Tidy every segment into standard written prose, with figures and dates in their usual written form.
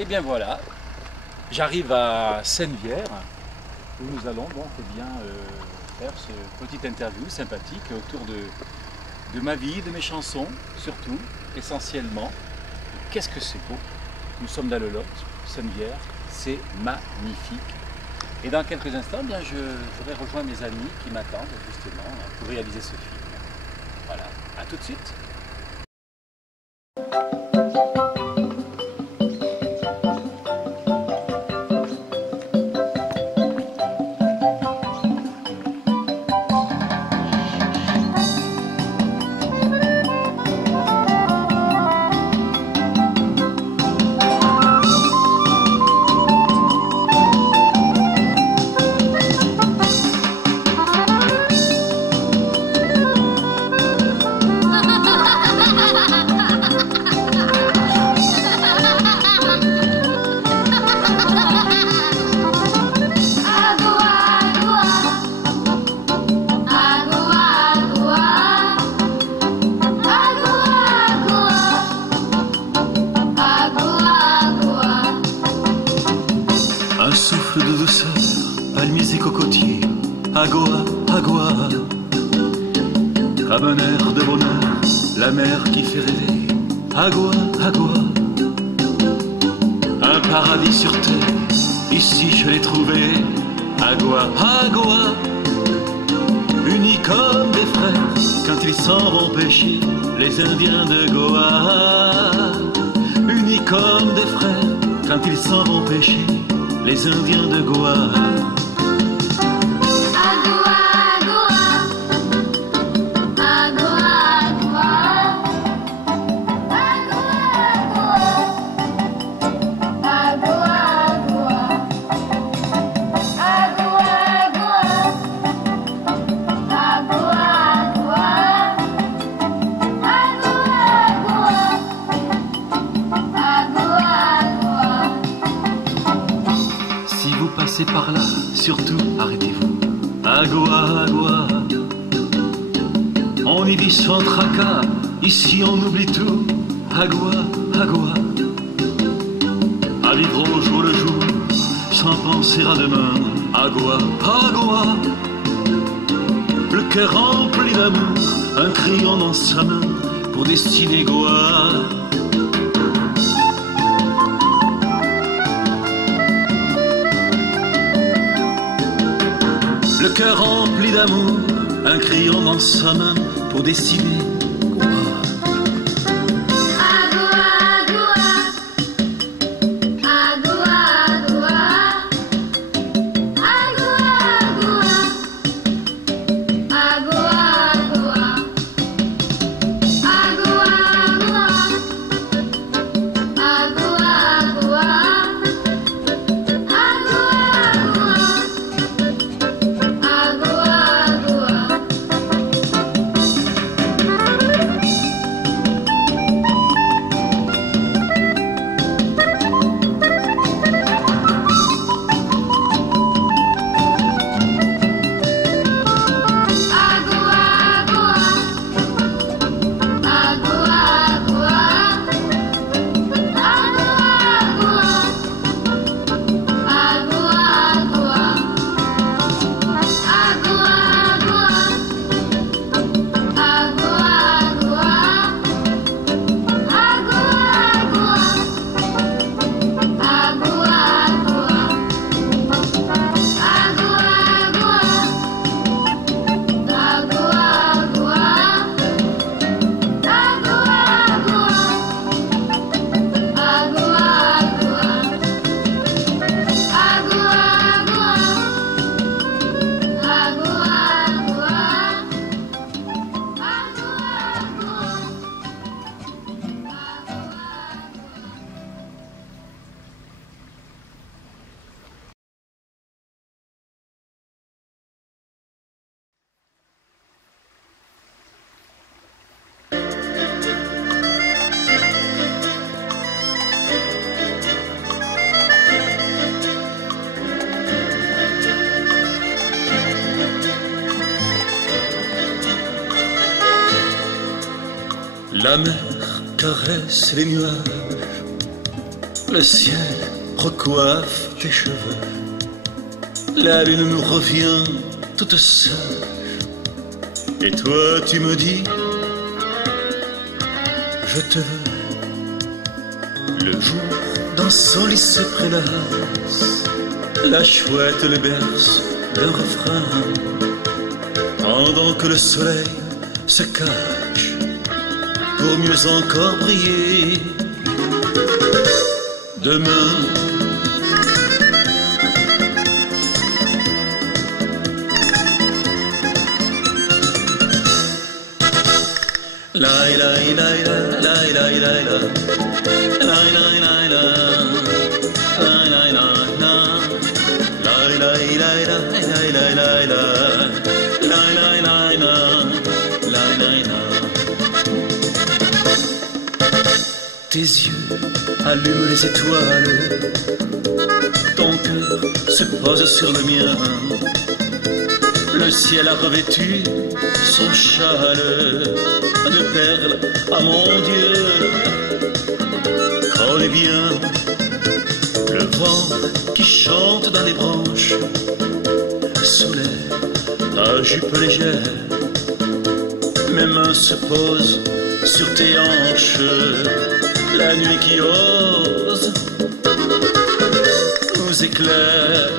Et bien voilà, j'arrive à Sennevières, où nous allons donc faire ce petite interview sympathique autour de ma vie, de mes chansons, surtout, essentiellement. Qu'est-ce que c'est beau! Nous sommes dans le Lot, Sennevières, c'est magnifique. Et dans quelques instants, bien, je vais rejoindre mes amis qui m'attendent justement pour réaliser ce film. Voilà, à tout de suite. Un souffle de douceur, palmiers et cocotiers, Agoa, Agoa. Comme un air de bonheur, la mer qui fait rêver, Agoa, Agoa. Un paradis sur terre, ici je l'ai trouvé, Agoa, Agoa. Unis comme des frères, quand ils s'en vont pêcher, les Indiens de Goa. Unis comme des frères, quand ils s'en vont pêcher, les Indiens de Goa. Si vous passez par là, surtout arrêtez-vous. Agoa, Agoa. On y vit sans tracas, ici on oublie tout. Agoa, Agoa. À vivre au jour le jour, sans penser à demain. Agoa, Agoa. Le cœur rempli d'amour, un crayon dans sa main pour dessiner Goa. Le cœur rempli d'amour, un crayon dans sa main pour dessiner Goa. La mer caresse les nuages, Le ciel recoiffe tes cheveux. La lune nous revient toute seule. Et toi tu me dis, je te veux. Le jour dans son lit se prélasse, la chouette le berce d'un refrain, pendant que le soleil se cache pour mieux encore briller. Demain, la la la la la la la la tes yeux allument les étoiles, ton cœur se pose sur le mien. Le ciel a revêtu son châle de perles, ah mon Dieu. Connais bien le vent qui chante dans les branches, soulève ta jupe légère. Mes mains se posent sur tes hanches, la nuit qui ose nous éclaire.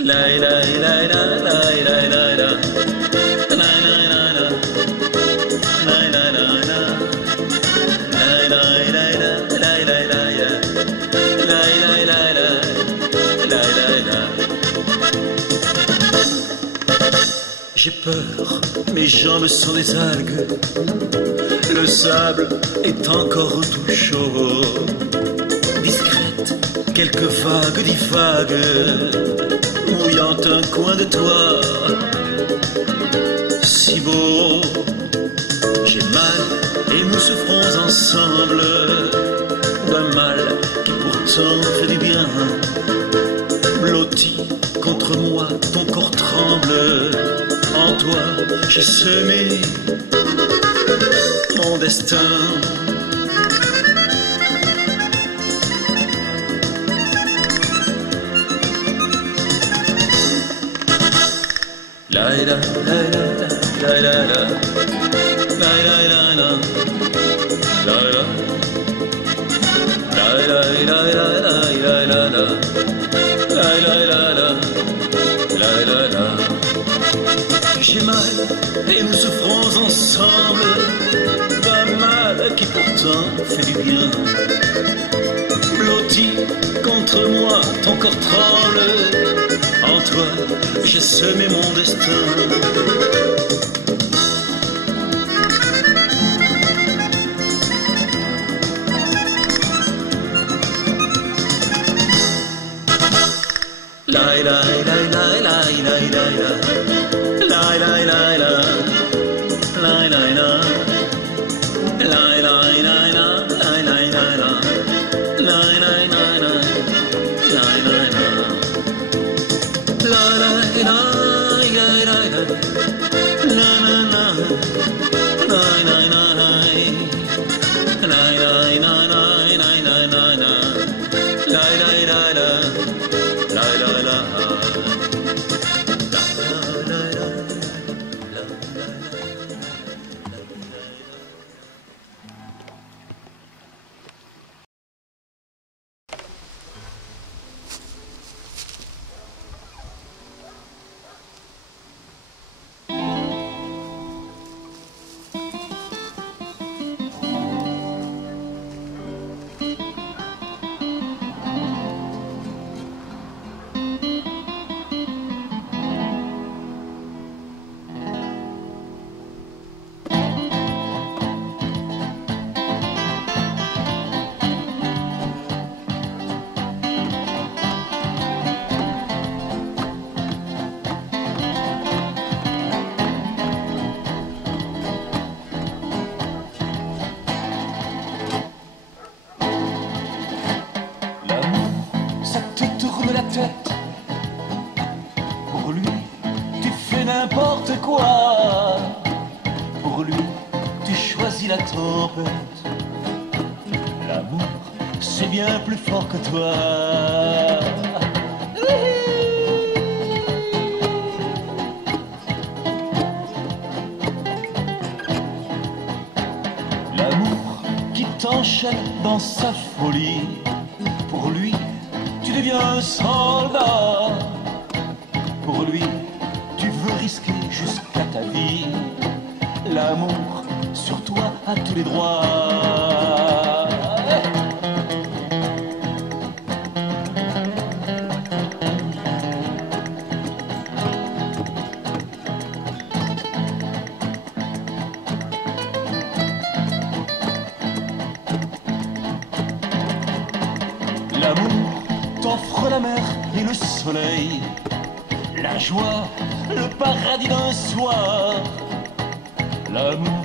La la la la la la la la j'ai peur, mes jambes sont des algues, le sable est encore tout chaud. Discrète, quelques vagues divaguent, mouillant un coin de toi. Si beau, j'ai mal et nous souffrons ensemble d'un mal qui pourtant fait du bien. Blotti contre moi, ton corps tremble. En toi, j'ai semé mon destin. La la la la la la la la la la la la la la la la la la. J'ai mal et nous souffrons ensemble d'un mal qui pourtant fait du bien. Blotti contre moi, ton corps tremble. En toi, j'ai semé mon destin. La la la la la la la la. La la la la la la la la la la la la la la la pourquoi. Pour lui, tu choisis la tempête. L'amour, c'est bien plus fort que toi. L'amour qui t'enchaîne dans sa folie. Pour lui, tu deviens un soldat. Pour lui, tu veux risquer jusqu'à ta vie. L'amour, sur toi, a tous les droits. L'amour t'offre la mer et le soleil, la joie, le paradis d'un soir. L'amour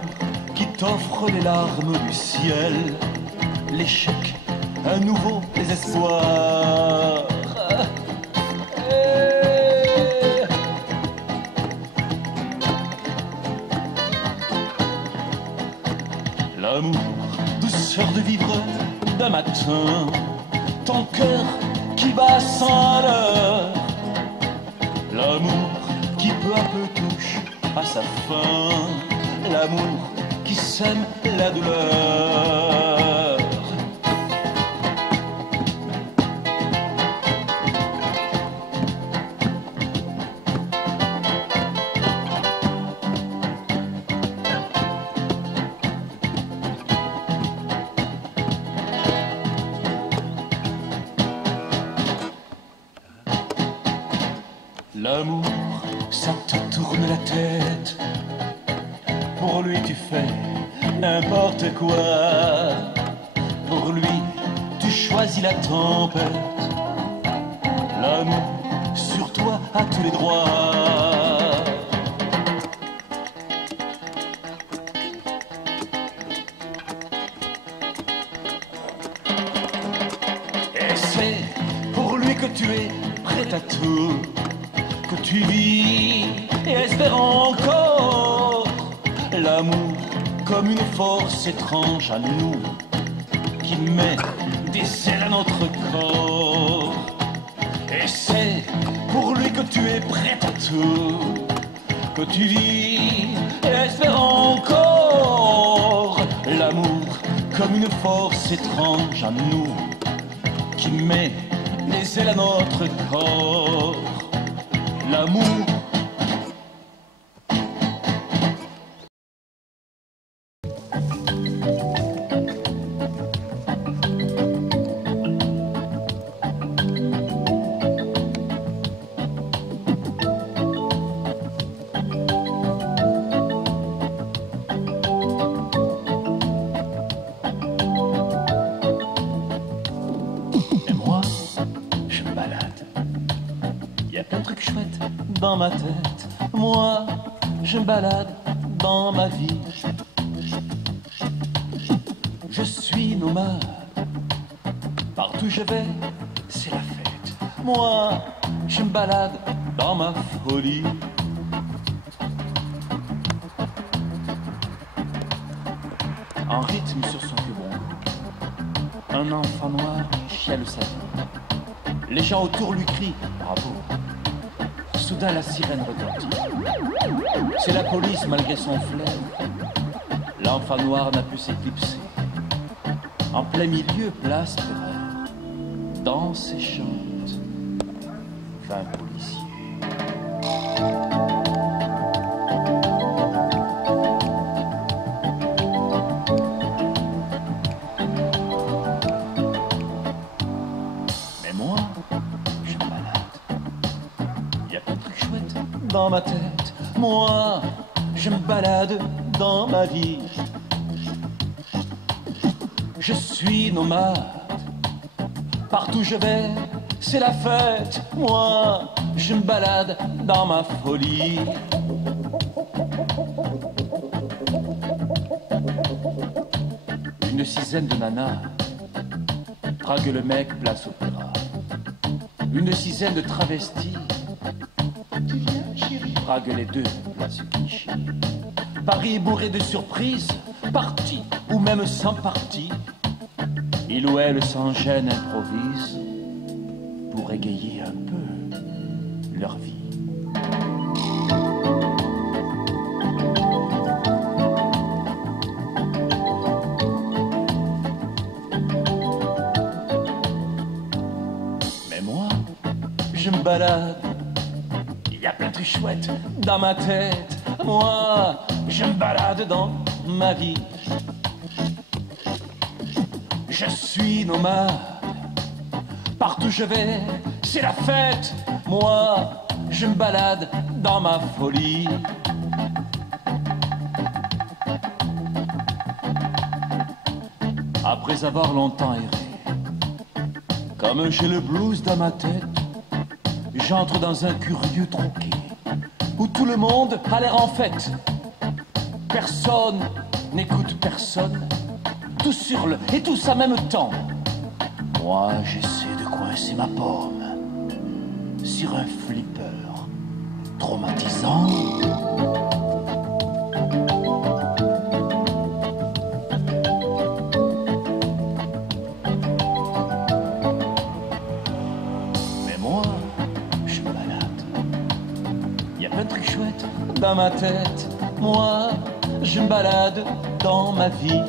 qui t'offre les larmes du ciel, l'échec, un nouveau désespoir. L'amour, douceur de vivre d'un matin, ton cœur qui bat sans l'heure. L'amour qui peu à peu touche à sa fin. L'amour qui sème la douleur. L'amour, ça te tourne la tête. Pour lui tu fais n'importe quoi. Pour lui tu choisis la tempête. L'amour sur toi a tous les droits. Et c'est pour lui que tu es prêt à tout, que tu vis et espères encore. L'amour comme une force étrange à nous, qui met des ailes à notre corps. Et c'est pour lui que tu es prêt à tout, que tu vis et espères encore. L'amour comme une force étrange à nous, qui met des ailes à notre corps. L'amour. Et moi, je me balade. Il y a plein de trucs chouettes dans ma tête. Moi, je me balade dans ma vie. Je suis nomade. Partout je vais, c'est la fête. Moi, je me balade dans ma folie. En rythme sur son violon, un enfant noir chiale sa vie. Les gens autour lui crient bravo. Soudain la sirène retentit. C'est la police malgré son flair. L'enfant noir n'a pu s'éclipser. En plein milieu, place Pereire, danse et chante 20 policiers. Mais moi, je me balade. Il y a plein de trucs chouettes dans ma tête. Moi, je me balade dans ma vie. Je suis nomade, partout je vais, c'est la fête. Moi, je me balade dans ma folie. Une dizaine de nanas draguent le mec place Opéra. Une dizaine de travestis Prague, les deux, place Clichy. Paris bourré de surprises, parti ou même sans parti. Il ou elle sans gêne improvise pour égayer un peu leur vie. Mais moi, je me balade, il y a plein de trucs chouettes dans ma tête. Moi, je me balade dans ma vie. Je suis nomade, partout je vais, c'est la fête. Moi, je me balade dans ma folie. Après avoir longtemps erré, comme j'ai le blues dans ma tête, j'entre dans un curieux troquet où tout le monde a l'air en fête. Personne n'écoute personne, tous hurlent et tous en même temps. Moi, j'essaie de coincer ma pomme sur un flipper traumatisant. Mais moi, je me balade. Il y a plein de trucs chouettes dans ma tête. Moi, je me balade dans ma vie.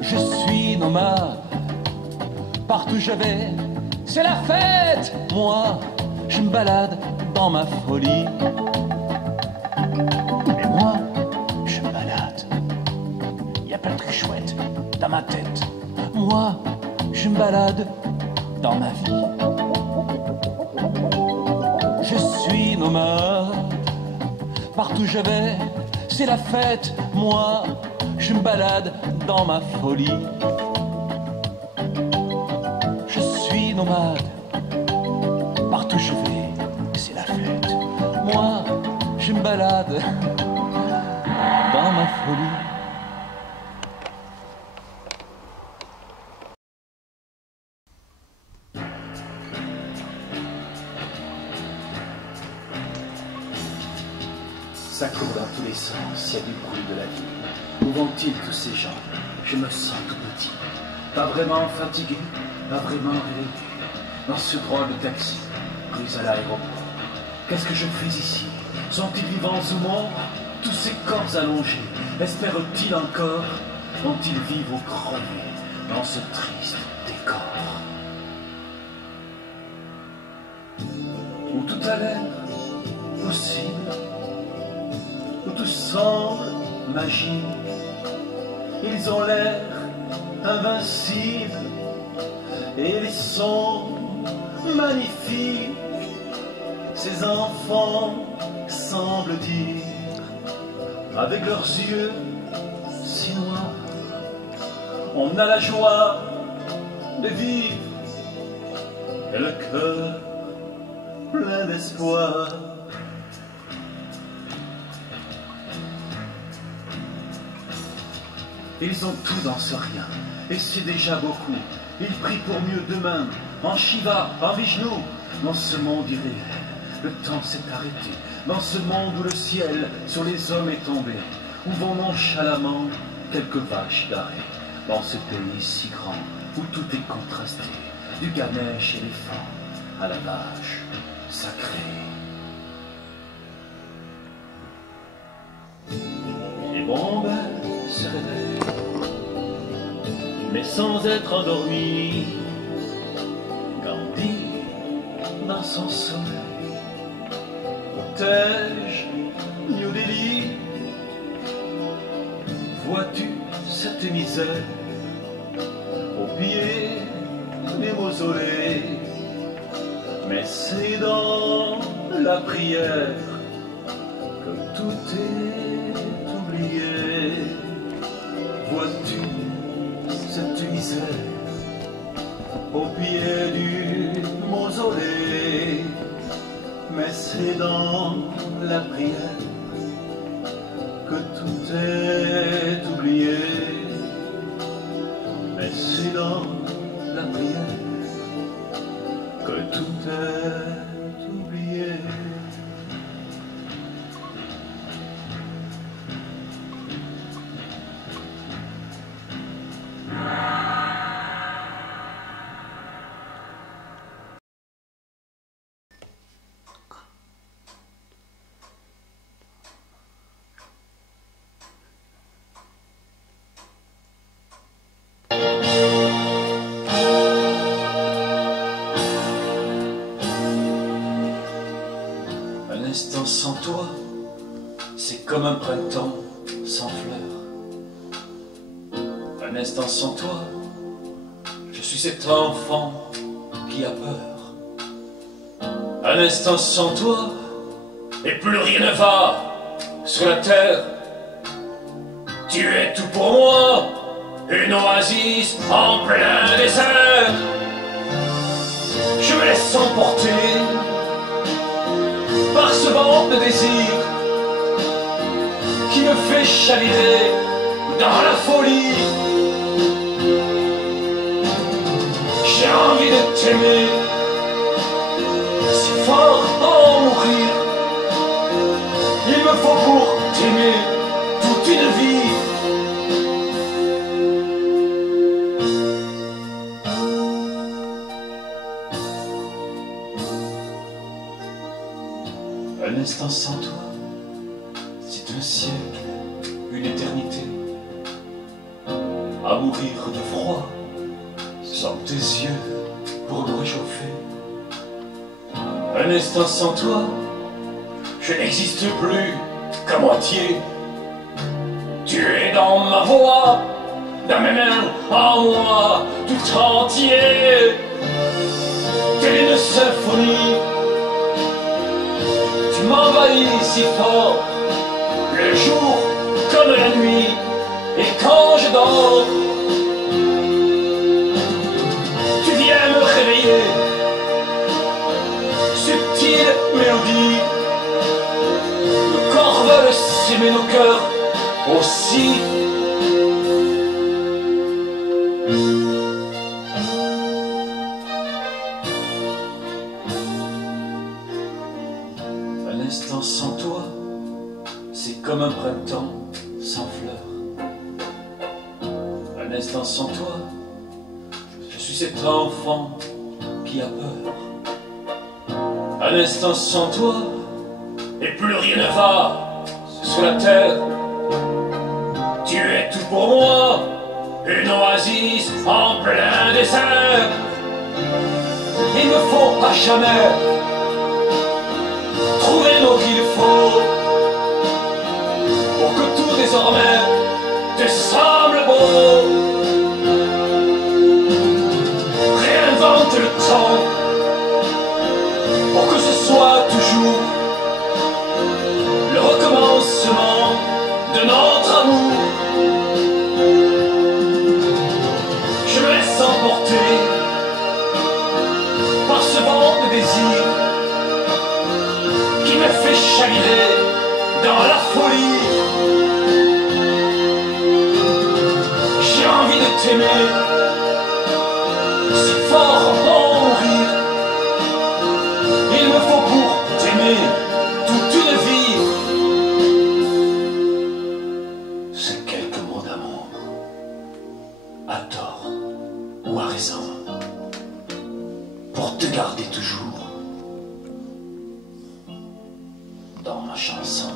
Je suis nomade, partout je vais, c'est la fête. Moi, je me balade dans ma folie. Mais moi, je me balade, il y a plein de trucs chouettes dans ma tête. Moi, je me balade dans ma vie. Je suis nomade, partout je vais, c'est la fête. Moi, je me balade dans ma folie. Je suis nomade, partout je vais, c'est la fête. Moi, je me balade dans ma folie. Ça court dans tous les sens, il y a du bruit de la vie. Où vont-ils tous ces gens? Je me sens tout petit. Pas vraiment fatigué, pas vraiment réveillé. Dans ce drôle de taxi, pris à l'aéroport. Qu'est-ce que je fais ici? Sont-ils vivants ou morts? Tous ces corps allongés, espèrent-ils encore? Vont-ils vivre ou crever dans ce triste décor? Où tout a l'air possible, où tout semble magique. Ils ont l'air invincibles et ils sont magnifiques. Ces enfants semblent dire avec leurs yeux si noirs, on a la joie de vivre et le cœur plein d'espoir. Ils ont tout dans ce rien, et c'est déjà beaucoup. Ils prient pour mieux demain, en Shiva, en Vishnu. Dans ce monde irréel, le temps s'est arrêté. Dans ce monde où le ciel sur les hommes est tombé, où vont nonchalamment quelques vaches d'arrêt. Dans ce pays si grand, où tout est contrasté, du Ganesh éléphant à la vache sacrée. Les bombes se réveillent, mais sans être endormi. Gandhi dans son sommeil protège New Delhi. Vois-tu cette misère au pied des mausolées? Mais c'est dans la prière que tout est oublié. Vois-tu cette misère au pied du mausolée? Mais c'est dans la prière que tout est oublié. Mais c'est dans la prière que tout est oublié. sans toi, c'est comme un printemps sans fleurs. Un instant sans toi, je suis cet enfant qui a peur. Un instant sans toi, et plus rien ne va sur la terre. Tu es tout pour moi, une oasis en plein désert. Je me laisse emporter par ce vent de désir qui me fait chavirer dans la folie. J'ai envie de t'aimer si fort en mourir. Il me faut pour t'aimer toute une vie. Un instant sans toi, c'est un siècle, une éternité. À mourir de froid, sans tes yeux pour me réchauffer. Un instant sans toi, je n'existe plus qu'à moitié. Tu es dans ma voix, dans mes mains, en moi, tout entier. Telle une symphonie, tu m'envahis si fort, le jour comme la nuit, et quand je dors, tu viens me réveiller. Subtile mélodie, nos corps veulent s'aimer, nos cœurs aussi. Un instant sans toi, c'est comme un printemps sans fleurs. Un instant sans toi, je suis cet enfant qui a peur. Un instant sans toi, et plus rien ne va sur la terre. Tu es tout pour moi, une oasis en plein désert. Il me faut à jamais trouver l'eau qu'il faut pour que tout désormais te semble beau. Réinvente le temps pour que ce soit toujours le recommencement de notre amour. Je me laisse emporter par ce vent de désir qui me fait chavirer dans la folie. J'ai envie de t'aimer si fort en mourir. Il me faut pour t'aimer toute une vie. C'est quelques mots d'amour, à tort ou à raison, pour te garder toujours dans ma chanson.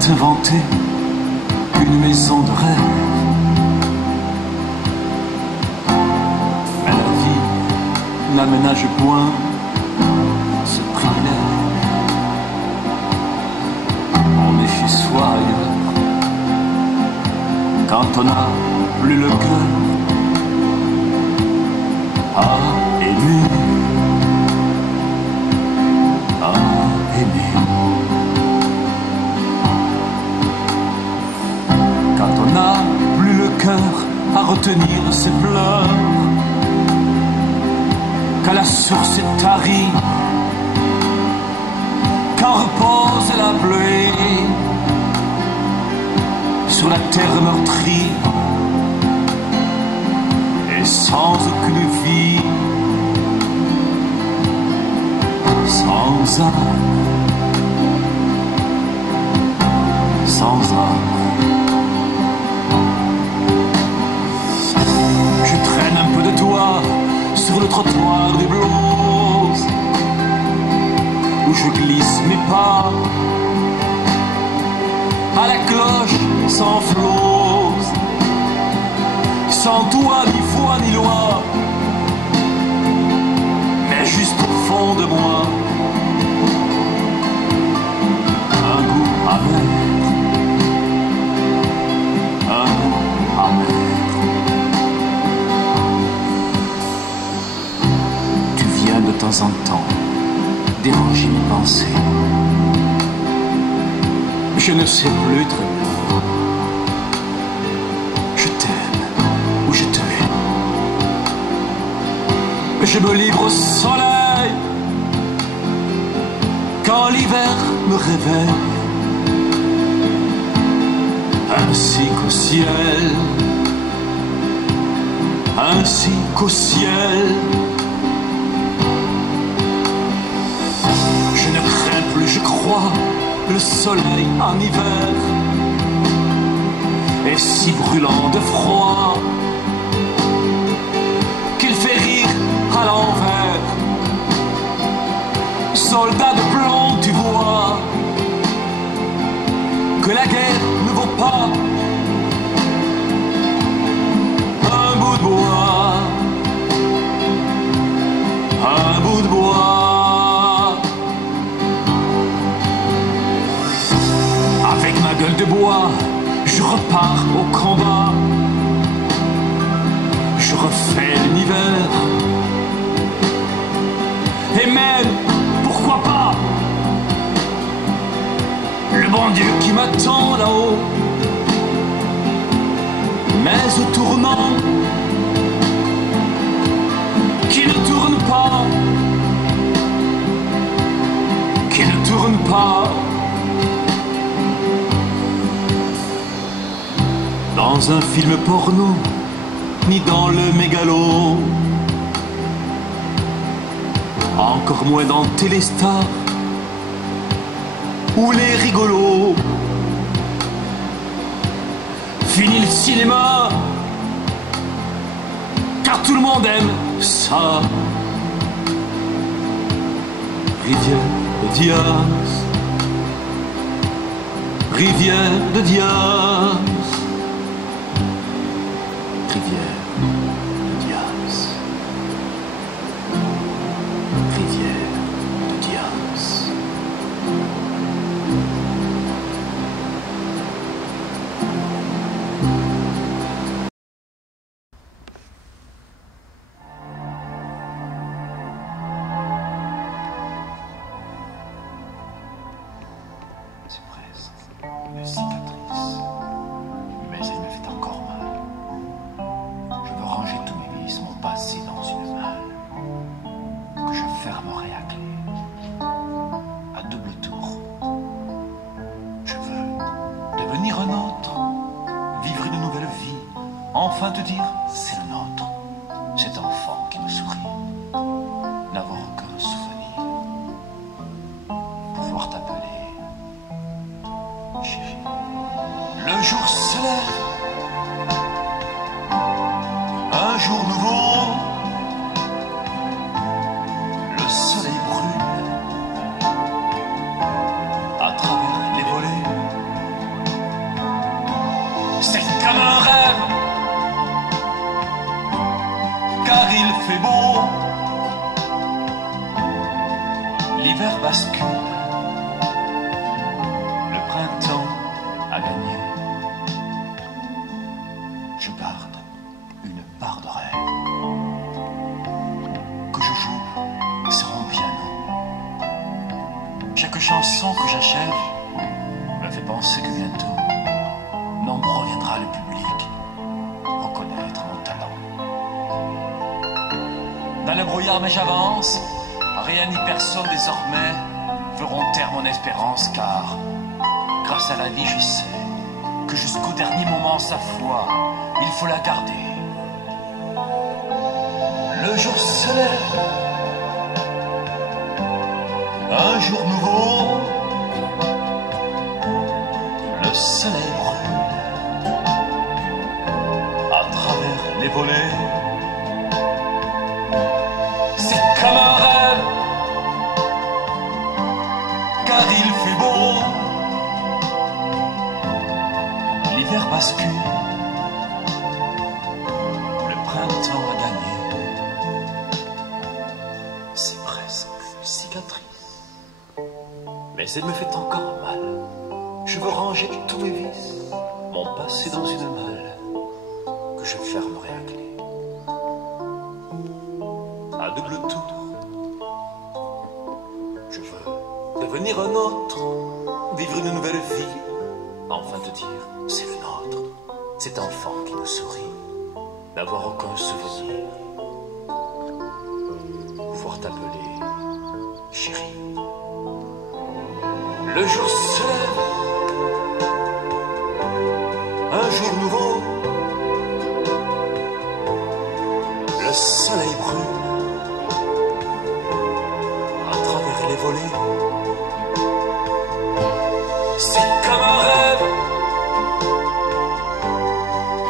T'inventer une maison de rêve. Mais la vie n'aménage point ce privilège. On est chez soi ailleurs quand on n'a plus le cœur à aimer, à aimer. Quand on n'a plus le cœur à retenir ses pleurs, quand la source est tarie, quand repose la pluie sur la terre meurtrie et sans aucune vie. sans âme, sans âme. Je traîne un peu de toi sur le trottoir des Bloses, où je glisse mes pas à la cloche sans flose, sans toi ni foi ni loi, mais juste au fond de moi un goût amer, un goût amer. Tu viens de temps en temps déranger mes pensées. Je ne sais plus très bien. Je t'aime ou je te hais. Je me livre au soleil quand l'hiver me réveille, ainsi qu'au ciel, ainsi qu'au ciel. Je ne crains plus, je crois, le soleil en hiver est si brûlant de froid qu'il fait rire à l'envers. Soldat de plomb, tu vois que la guerre ne vaut pas un bout de bois, un bout de bois. Avec ma gueule de bois, je repars au combat. Je refais l'univers. Et même, pourquoi pas, le bon Dieu qui m'attend là-haut. Mais au tournant, qui ne tourne pas, qui ne tourne pas. Dans un film porno, ni dans le mégalo, encore moins dans Téléstar ou les rigolos. Fini le cinéma, car tout le monde aime ça. Rivière de Diaz, rivière de Diaz, rivière de Diaz, rivière de Diaz. C'est presque une cicatrice, mais elle me fait encore mal. Je veux ranger tous mes vices, mon passé dans une malle que je fermerai à clé, à double tour. Je veux devenir un autre, vivre une nouvelle vie, enfin te dire c'est le nôtre, cet enfant qui me sourit, n'avoir aucun souvenir, pouvoir t'appeler chérie. Le jour se lève, un jour nouveau, le soleil brûle à travers les volets. C'est comme un rêve, car il fait beau. L'hiver bascule, le printemps a gagné. Je garde une part de rêve que je joue sur mon piano. Chaque chanson que j'achève me fait penser que bientôt nombre reviendra le public reconnaître mon talent. Dans le brouillard mais j'avance, rien ni personne désormais feront taire mon espérance, car grâce à la vie je sais que jusqu'au dernier moment sa foi, il faut la garder. Le jour se lève, Un jour nouveau, le soleil brûle à travers les volets. C'est comme un rêve, car il fait beau. L'hiver bascule, le printemps a gagné. C'est presque une cicatrice, mais elle me fait encore mal. Je veux ranger tous mes vices, mon passé dans une malle que je fermerai à clé. À double tour, je veux devenir un autre, vivre une nouvelle vie, enfin te dire, c'est le nôtre, cet enfant qui nous sourit, n'avoir aucun souvenir, pouvoir t'appeler chérie. Le jour se lève, un jour nouveau, le soleil brûle à travers les volets. C'est comme un rêve,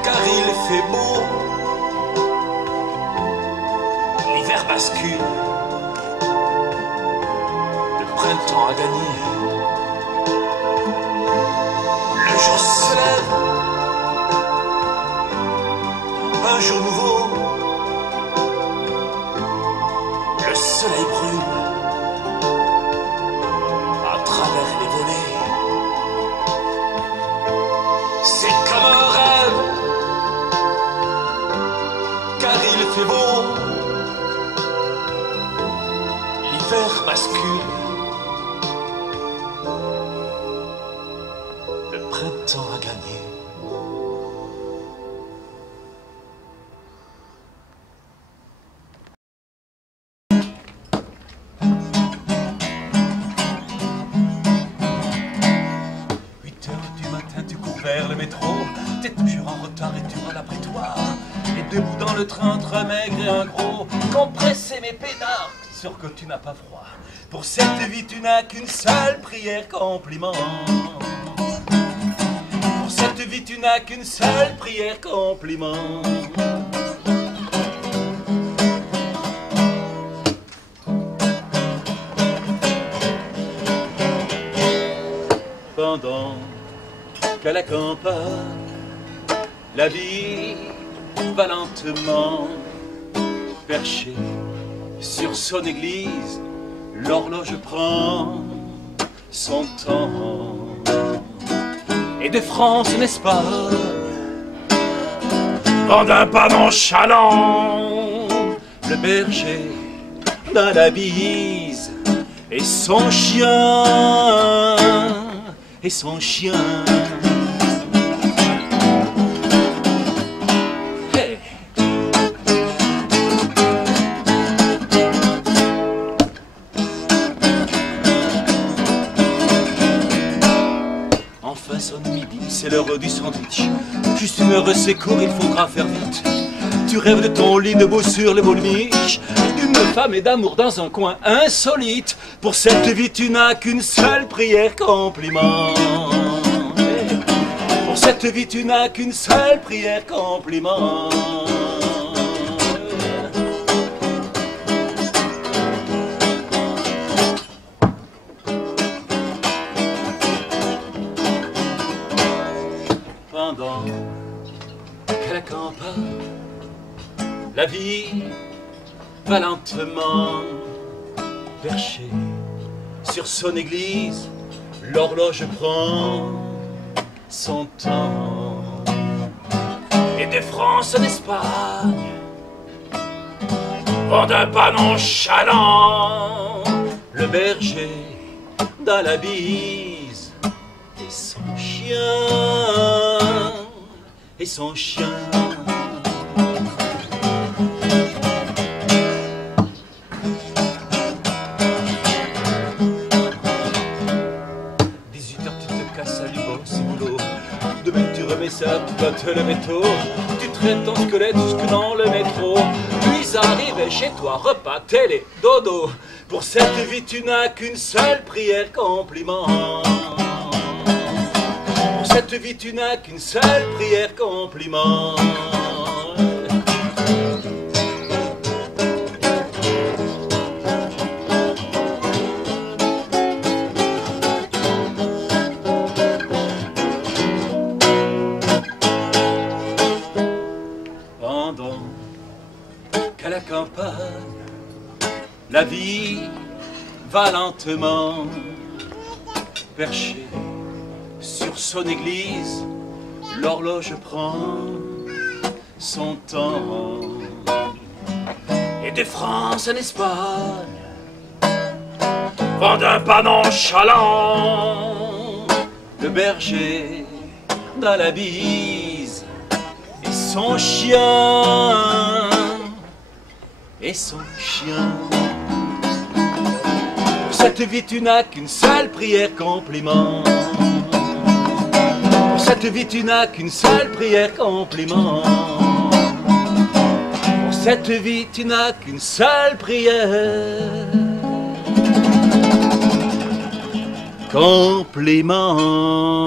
car il fait beau. L'hiver bascule, le printemps a gagné. Le jour se lève, un jour nouveau, le soleil brûle à travers les volets. C'est comme un rêve, car il fait beau. L'hiver bascule, le printemps a gagné. T'es toujours en retard et tu râles après toi. Et debout dans le train, très maigre et un gros, compresser mes pédards, sûr que tu n'as pas froid. Pour cette vie, tu n'as qu'une seule prière, compliment. Pour cette vie, tu n'as qu'une seule prière, compliment. Pendant qu'à la campagne, la vie va lentement, perchée sur son église, l'horloge prend son temps. Et de France en Espagne, prend d'un pas nonchalant, le berger dans la bise et son chien, et son chien. Enfin sonne midi, c'est l'heure du sandwich. Juste une heure c'est court, il faudra faire vite. Tu rêves de ton lit debout sur les boulmiches, d'une femme et d'amour dans un coin insolite. Pour cette vie tu n'as qu'une seule prière, compliment. Pour cette vie tu n'as qu'une seule prière, compliment. Pendant qu'à la campagne, la vie va lentement, perchée sur son église, l'horloge prend son temps. Et de France en Espagne, prend d'un pas nonchalant, le berger dans la bise et son chien, et son chien. 18h tu te casses à l'hubo, c'est boulot. Demain tu remets ça, tu vas te lever tôt. Tu traînes ton squelette jusque dans le métro. Puis arrive chez toi, repas, télé, dodo. Pour cette vie tu n'as qu'une seule prière compliment. Pour cette vie tu n'as qu'une seule prière compliment. Pendant qu'à la campagne la vie va lentement, perché sur son église, l'horloge prend son temps. Et de France en Espagne, vent d'un pas nonchalant, le berger dans la bise et son chien, et son chien. Pour cette vie tu n'as qu'une seule prière compliment. Pour cette vie tu n'as qu'une seule prière compliment. Pour cette vie tu n'as qu'une seule prière compliment.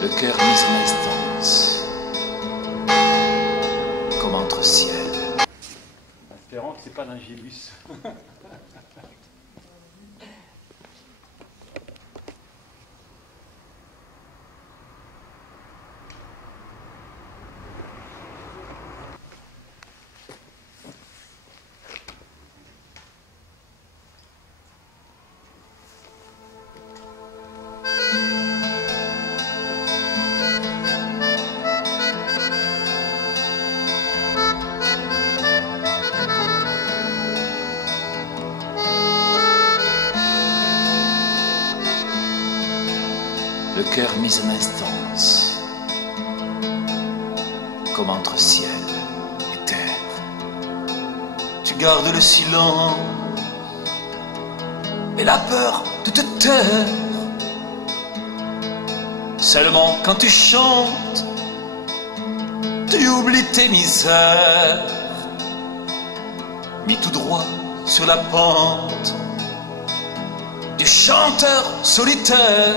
Le cœur mis en instance, comme entre ciel. Espérons que c'est pas l'Angélus. Le cœur mis en instance, comme entre ciel et terre. Tu gardes le silence et la peur de te taire. Seulement quand tu chantes, tu oublies tes misères. Mis tout droit sur la pente du chanteur solitaire.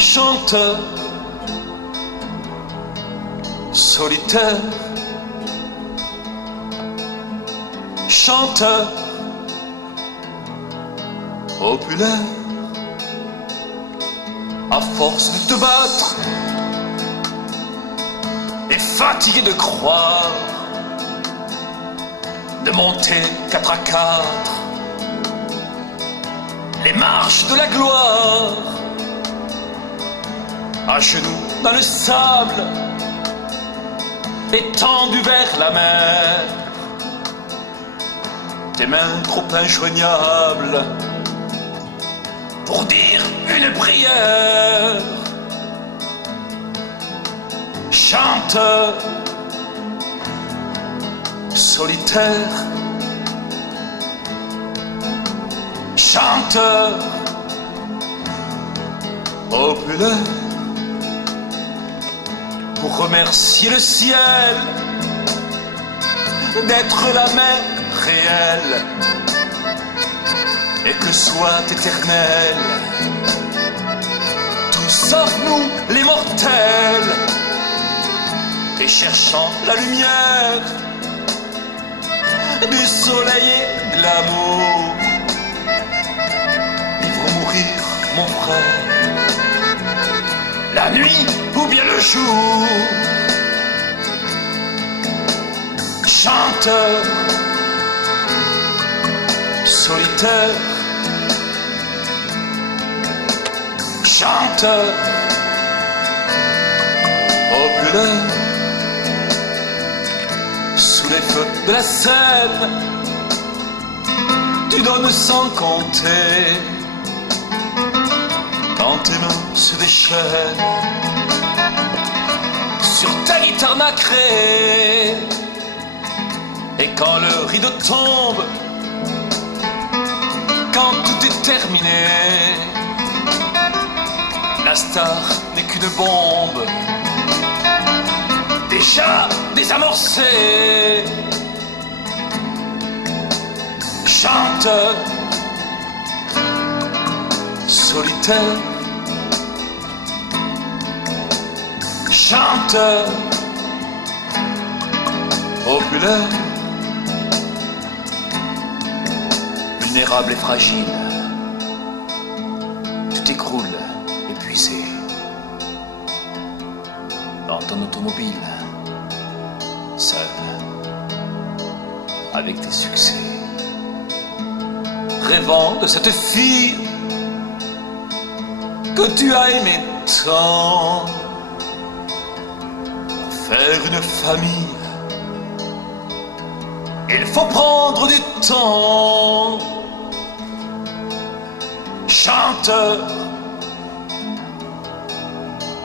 Chanteur solitaire, chanteur populaire. À force de te battre et fatigué de croire, de monter 4 à 4 les marches de la gloire, à genoux dans le sable, étendu vers la mer, tes mains trop injoignables pour dire une prière. Chanteur solitaire, chanteur populaire, pour remercier le ciel d'être la mer réelle et que soit éternel tout sauf nous les mortels, et cherchant la lumière du soleil et de l'amour, vivre ou mourir mon frère, la nuit ou bien le jour. Chanteur solitaire, chanteur populaire, sous les feux de la Seine. Tu donnes sans compter quand tes mains se déchaînent sur ta guitare nacrée. Et quand le rideau tombe, quand tout est terminé, la star n'est qu'une bombe déjà désamorcée. Chanteur solitaire, chanteur populaire, vulnérable et fragile, tu t'écroules épuisé dans ton automobile, seul, avec tes succès, rêvant de cette fille que tu as aimée tant, pour faire une famille. Il faut prendre du temps. Chanteur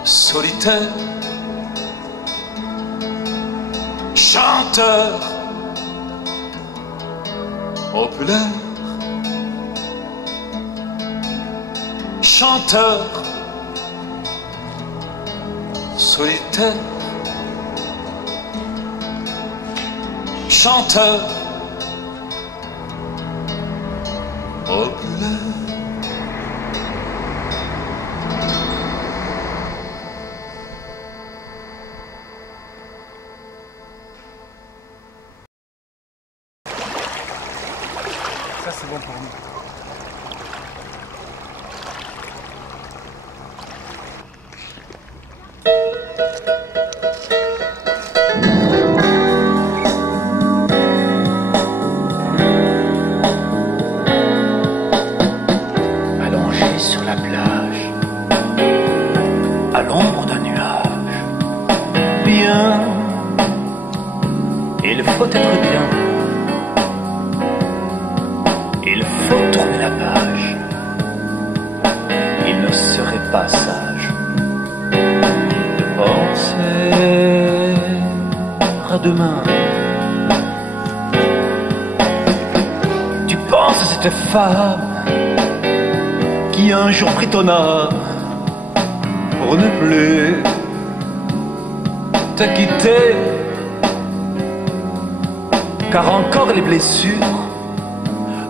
solitaire, chanteur populaire, chanteur solitaire, chanteur populaire. Ça, c'est bon pour nous. Allongé sur la plage, à l'ombre d'un nuage, bien, il faut être bien. Il faut tourner la page. Il ne serait pas sage de penser à demain. Tu penses à cette femme qui un jour prit ton âme pour ne plus te quitter, car encore les blessures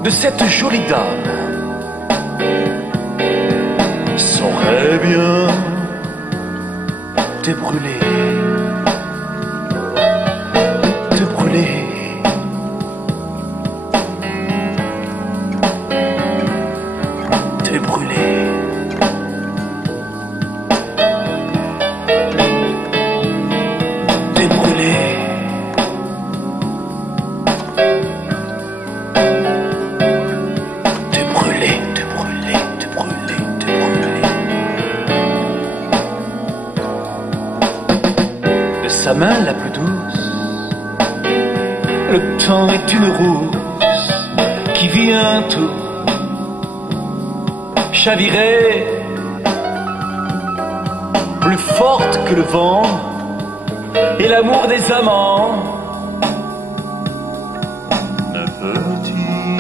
de cette jolie dame sauraient bien te brûler, te brûler. Te brûler. Te brûler. Sa main la plus douce, le temps est une rousse qui vient tout chavirer, plus forte que le vent et l'amour des amants. Ne peut-il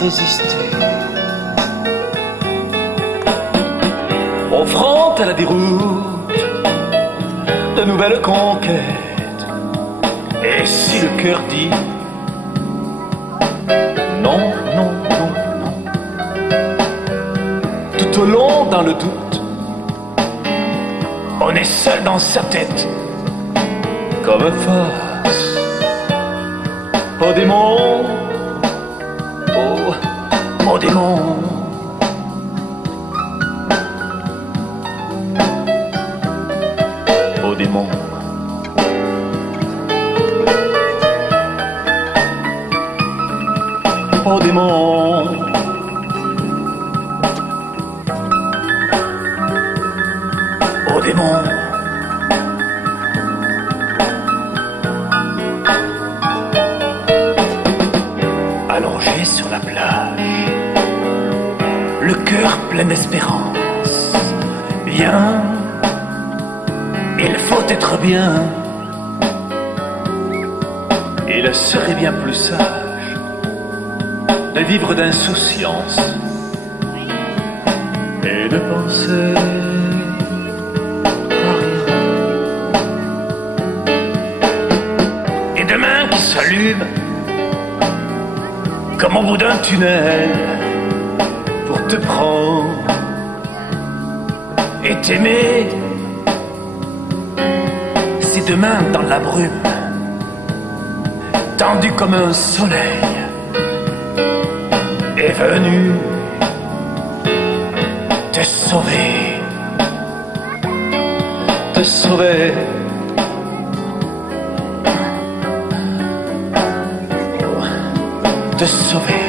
résister, offrant à la déroute de nouvelles conquêtes. Et si le cœur dit non, non, non, non, tout au long dans le doute, on est seul dans sa tête, comme face au démon, au démon. Au démon. Au démon. Au démon. sur la plage, le cœur plein d'espérance. Bien, il faut être bien. Il serait bien plus sage de vivre d'insouciance et de penser à rien. Et demain qui s'allume comme au bout d'un tunnel pour te prendre et t'aimer. Si demain dans la brume, tendu comme un soleil, est venu te sauver, te sauver. Te sauver.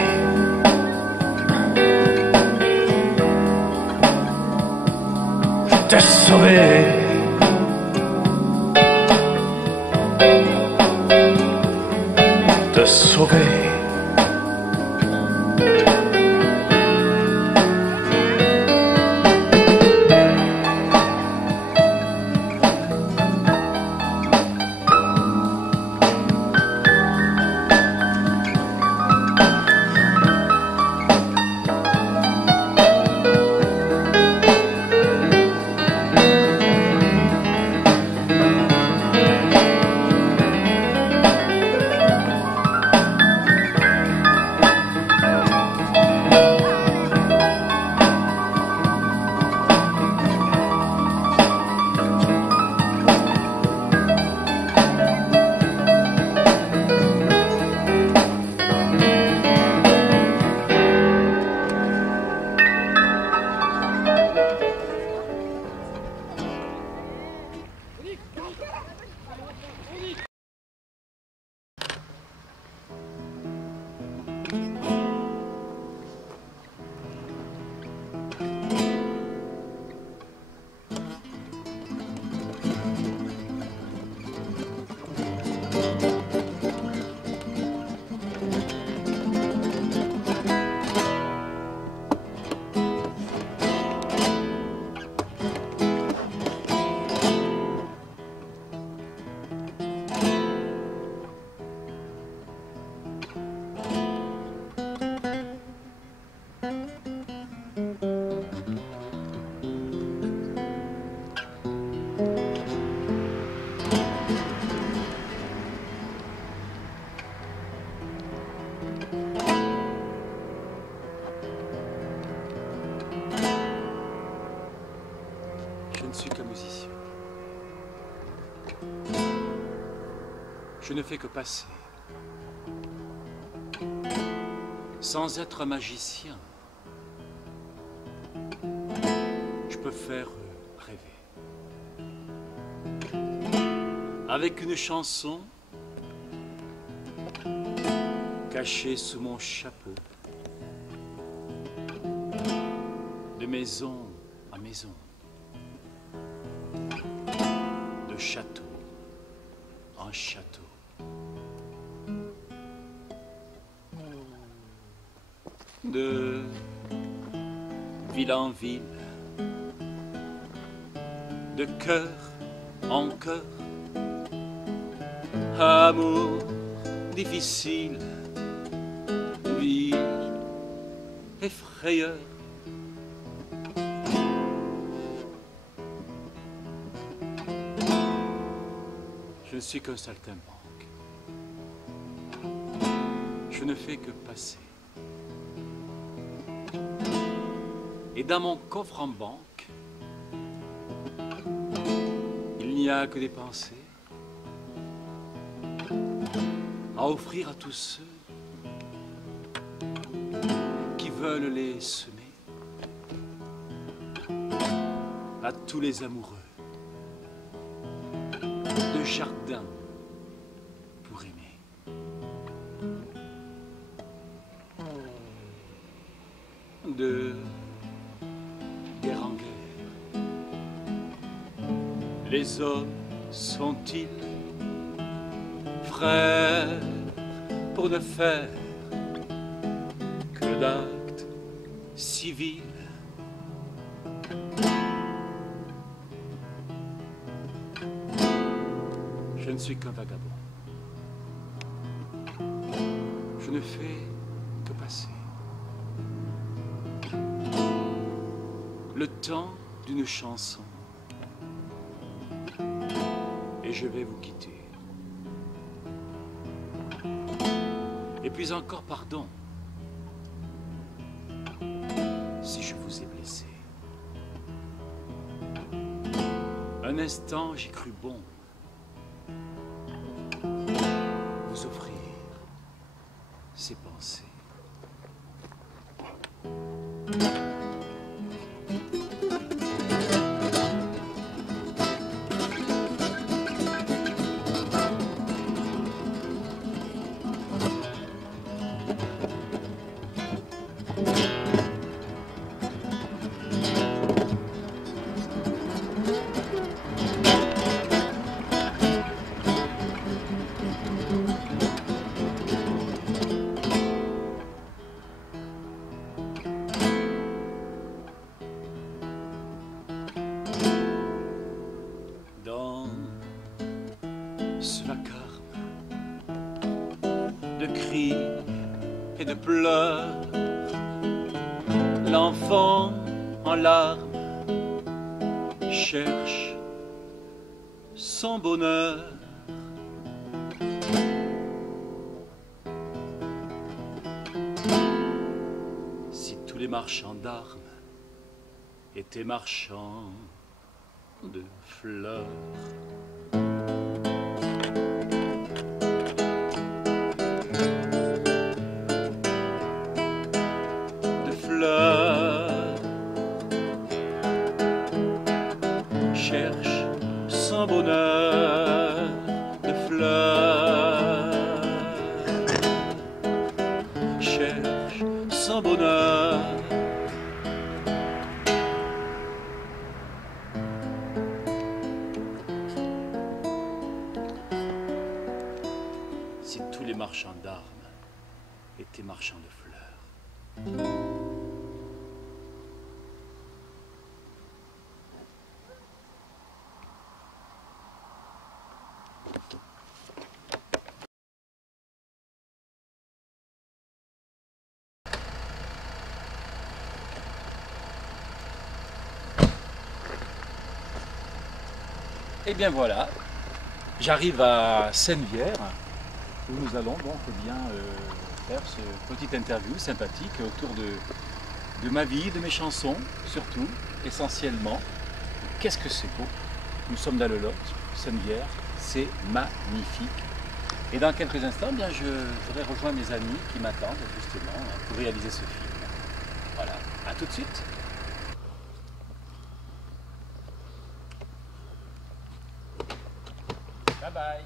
Te sauver. Te sauver. Je ne suis qu'un musicien. Je ne fais que passer. Sans être un magicien, je peux faire rêver. Avec une chanson cachée sous mon chapeau, de maison à maison, de château en château. De ville en ville, de cœur en cœur, amour difficile, vie et frayeur. Je ne suis qu'un saltimbanque. Je ne fais que passer. Et dans mon coffre en banque, il n'y a que des pensées à offrir à tous ceux qui veulent les semer, à tous les amoureux de jardin pour aimer. De guerre en guerre, les hommes sont-ils frères pour ne faire l'acte civil. Je ne suis qu'un vagabond. Je ne fais que passer. Le temps d'une chanson. Et je vais vous quitter. Et puis encore pardon si je vous ai blessé. Un instant, j'ai cru bon vous offrir ces pensées. Ce vacarme de cris et de pleurs, l'enfant en larmes cherche son bonheur. Si tous les marchands d'armes étaient marchands de fleurs. Cherche son bonheur de fleurs. Cherche son bonheur. Si tous les marchands d'armes étaient marchands de fleurs. Et bien voilà, j'arrive à Sennevières, où nous allons donc bien faire ce petit interview sympathique autour de ma vie, de mes chansons, surtout, essentiellement. Qu'est-ce que c'est beau! Nous sommes dans le Lot, Sennevières, c'est magnifique. Et dans quelques instants, bien, je voudrais rejoindre mes amis qui m'attendent justement pour réaliser ce film. Voilà, à tout de suite. Bye bye.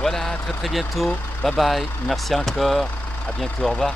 Voilà, très bientôt. Bye bye. Merci encore. À bientôt. Au revoir.